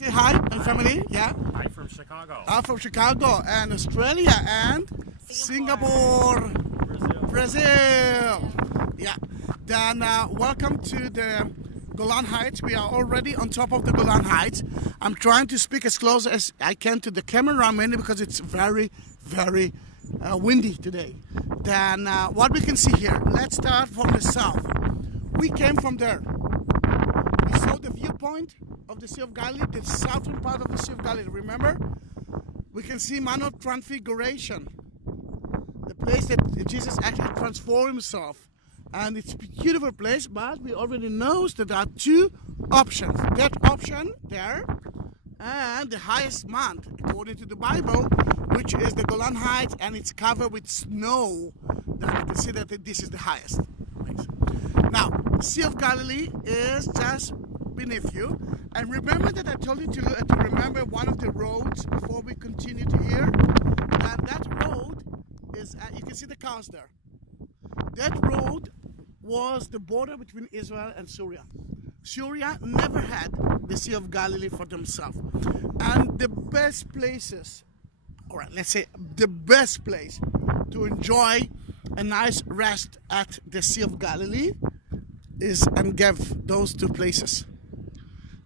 Say hi, and family. Yeah. Hi from Chicago. I'm from Chicago and Australia and Singapore. Brazil. Yeah. Then welcome to the Golan Heights. We are already on top of the Golan Heights. I'm trying to speak as close as I can to the camera, mainly because it's very, very windy today. Then what we can see here, let's start from the south. We came from there. We saw the viewpoint of the Sea of Galilee, the southern part of the Sea of Galilee. Remember? We can see Mount of Transfiguration, the place that Jesus actually transformed himself. And it's a beautiful place, but we already know that there are two options. That option there and the highest mount, according to the Bible, which is the Golan Heights, and it's covered with snow. Then you can see that this is the highest place. Now, the Sea of Galilee is just beneath you. And remember that I told you to remember one of the roads before we continue to here. And that road is, you can see the cars there. That road was the border between Israel and Syria. Syria never had the Sea of Galilee for themselves. And the best places, all right, let's say the best place to enjoy a nice rest at the Sea of Galilee is Engave, those two places.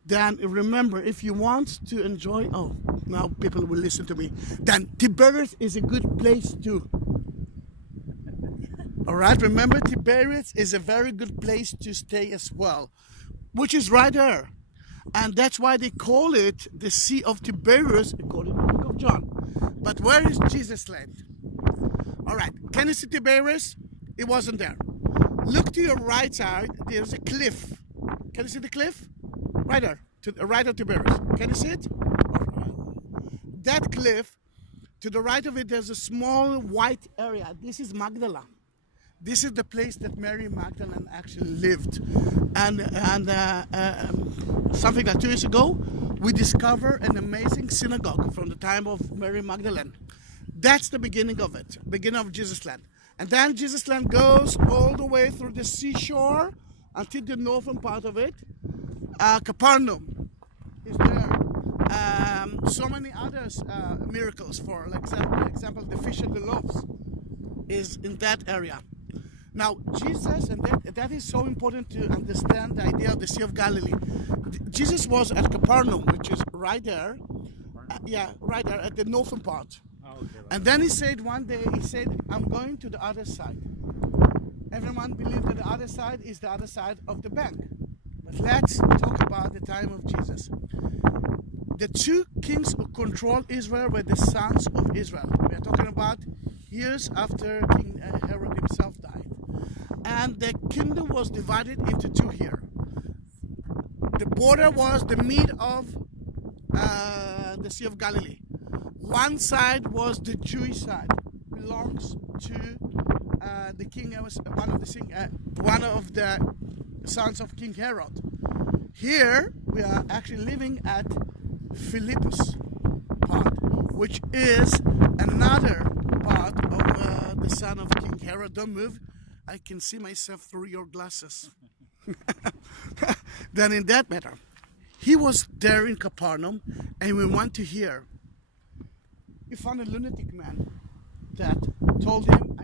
Then remember, if you want to enjoy, oh, now people will listen to me, then Tiberias is a good place too. All right, remember Tiberias is a very good place to stay as well, which is right there. And that's why they call it the Sea of Tiberias, according to the book of John. But where is Jesus land? All right, can you see Tiberias? It wasn't there. Look to your right side, there's a cliff. Can you see the cliff? Right there, to the right of Tiberias. Can you see it? That cliff, to the right of it, there's a small white area. This is Magdala. This is the place that Mary Magdalene actually lived. And something like 2 years ago, we discovered an amazing synagogue from the time of Mary Magdalene. That's the beginning of it, beginning of Jesus Land. And then Jesus Land goes all the way through the seashore until the northern part of it. Capernaum is there. So many other miracles, for example, the fish and the loaves is in that area. Now, Jesus, and that is so important to understand the idea of the Sea of Galilee. Jesus was at Capernaum, which is right there. Right there at the northern part. Oh, okay, right. And then he said one day, I'm going to the other side. Everyone believes that the other side is the other side of the bank. But let's talk about the time of Jesus. The two kings who controlled Israel were the sons of Israel. We are talking about years after King Herod himself died. And the kingdom was divided into two here. The border was the mid of the Sea of Galilee. One side was the Jewish side, belongs to the king. Was one of the sons of King Herod. Here we are actually living at Philippus part, which is another part of the son of King Herod. Don't move. I can see myself through your glasses. Then in that matter, he was there in Capernaum, and we went to hear. He found a lunatic man that told him,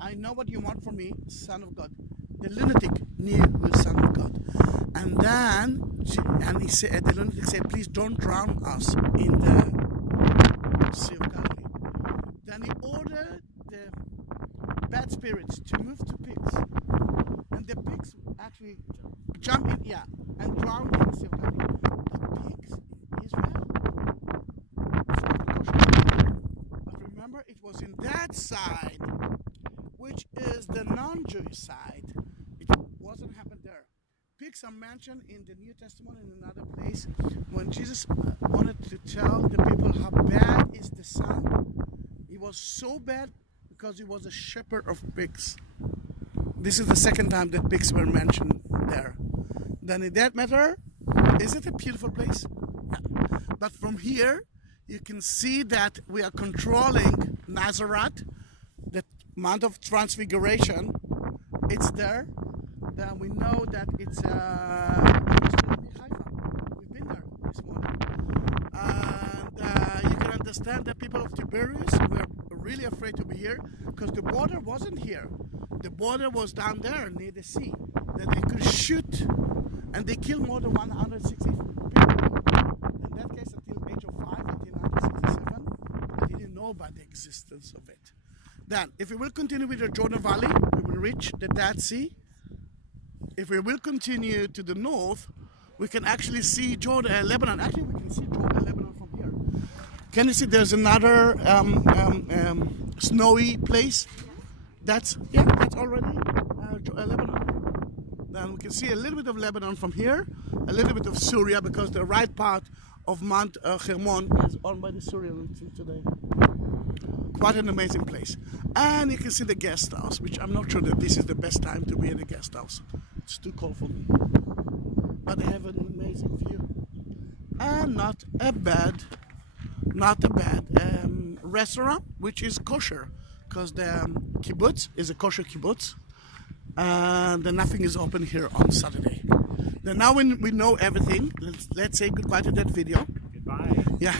I know what you want from me, Son of God. The lunatic knew who was Son of God. And then, the lunatic said, please don't drown us in the Sea of Galilee. Then he ordered the bad spirits to move to pigs. And the pigs actually jump in, and drown in the Sea of Galilee. But pigs in Israel, it's not kosher. But remember, it was in that side, which is the non-Jewish side. It wasn't happened there. Pigs are mentioned in the New Testament in another place. When Jesus wanted to tell the people how bad is the son, he was so bad because he was a shepherd of pigs. This is the second time that pigs were mentioned there. Then in that matter, is it a beautiful place? Yeah. But from here, you can see that we are controlling Nazareth, the Mount of Transfiguration. It's there. Then we know that it's Haifa. We've been there this morning. understand that people of Tiberias were really afraid to be here because the border wasn't here. The border was down there near the sea that they could shoot, and they killed more than 160 people. In that case, until age of 5, until 1967, I didn't know about the existence of it. Then, if we will continue with the Jordan Valley, we will reach the Dead Sea. If we will continue to the north, we can actually see Jordan, Lebanon. Actually, we can see Jordan, Lebanon from here. Can you see there's another snowy place? That's already Lebanon. Then we can see a little bit of Lebanon from here, a little bit of Syria, because the right part of Mount Hermon is owned by the Syrians today. Quite an amazing place. And you can see the guest house, which I'm not sure that this is the best time to be in the guest house. It's too cold for me. But they have an amazing view. And not a bad restaurant, which is kosher, because the kibbutz is a kosher kibbutz, and then nothing is open here on Saturday. Then now when we know everything, let's say goodbye to that video. Goodbye. Yeah.